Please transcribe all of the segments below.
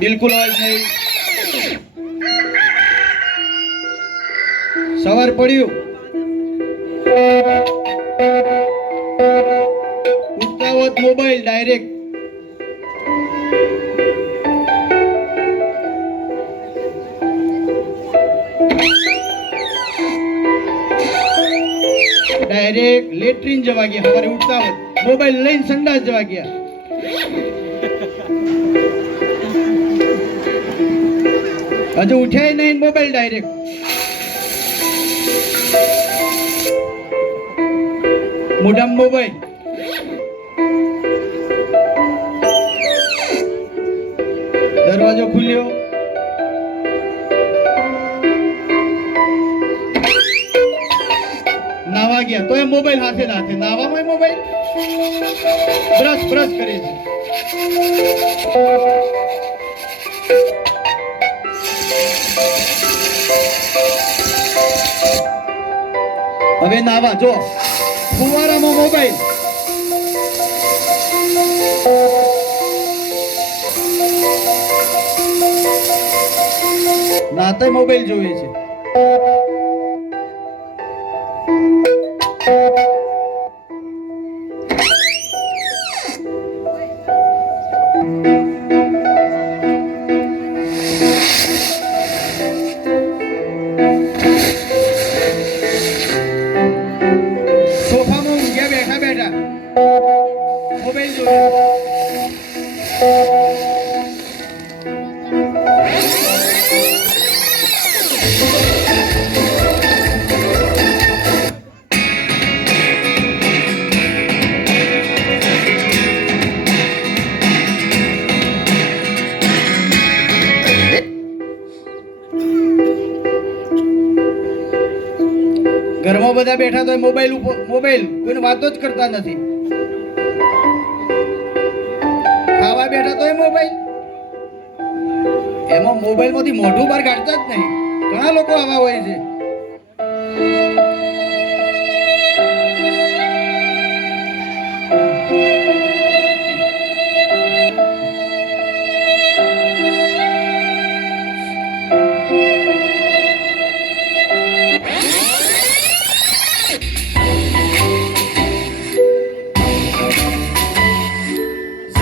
બિલકુલ અવાજ નહીં. સવાર પડ્યું. ઉતાવત મોબાઈલ ડાયરેક્ટ ડાયરેક્ટ લેટ્રિન જવા ગયા. સવારે ઉઠતા મોબાઈલ લઈને સંડાસ જવા ગયા. હજુ ઉઠે નહીં મોબાઈલ ડાયરેક્ટ મોઢામ મોબાઈલ દરવાજો ખુલ્યો. નાવા ગયા તો એ મોબાઈલ હાથે. હાથે નાવામાં મોબાઈલ બ્રશ બ્રશ કરી છે હવે નાવા જો. ફુવારામાં મોબાઈલ. નાતે મોબાઈલ જોઈએ છે. બેઠા બેઠા મોબાઈલ ઘરમાં બધા બેઠા તો મોબાઈલ ઉપર મોબાઈલ કોઈને વાતો જ કરતા નથી. ખાવા બેઠા તો મોબાઈલ એમાં મોબાઈલમાંથી મોઢું બહાર કાઢતા જ નહીં. ઘણા લોકો આવા હોય છે.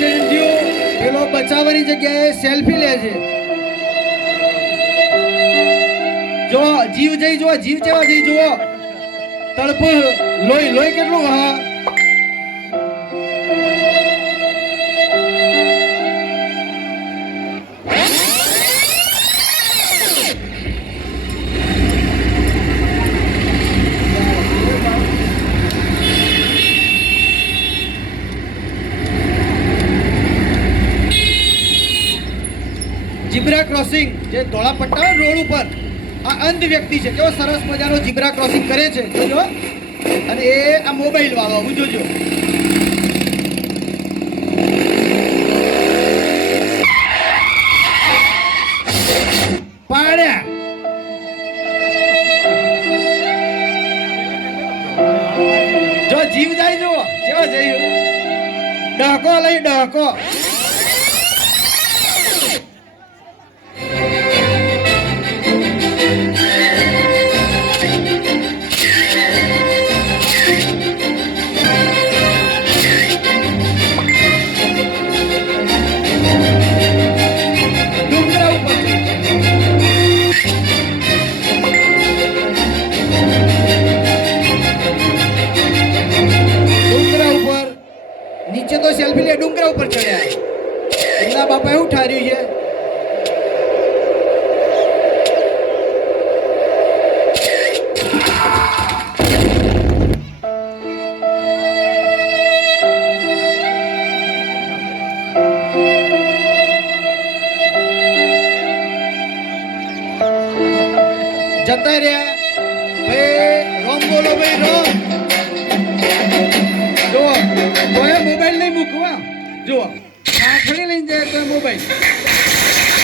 મોબાઈલમાં પેલો બચાવવાની જગ્યાએ સેલ્ફી લે છે. જો જીવ જઈ જુઓ, જીવ જેવા જઈ જુઓ. તડપ લોહી લોહી કેટલું હા જીબ્રા ક્રોસિંગ જે ધોળાપટ્ટા રોડ ઉપર આ અંધ વ્યક્તિ છે. કેવો સરસ મજાનો જીબ્રા ક્રોસિંગ કરે છે. જોજો. અને એ આ મોબાઈલ વાળો હું જોજો. પાડ્યા. જો જીવ જાય જુઓ. કેવો જઈ ડહકો લઈ ડહકો. ઉપર ચડ્યા એમના બાપા એવું ઠાર્યું છે? જતા રહ્યા. ભાઈ, રોમ બોલો ભાઈ, રોમ. કોઈ મોબાઈલ નહીં મૂકવા. જુઓ. આખડી લઈને જાય તો મોબાઈલ.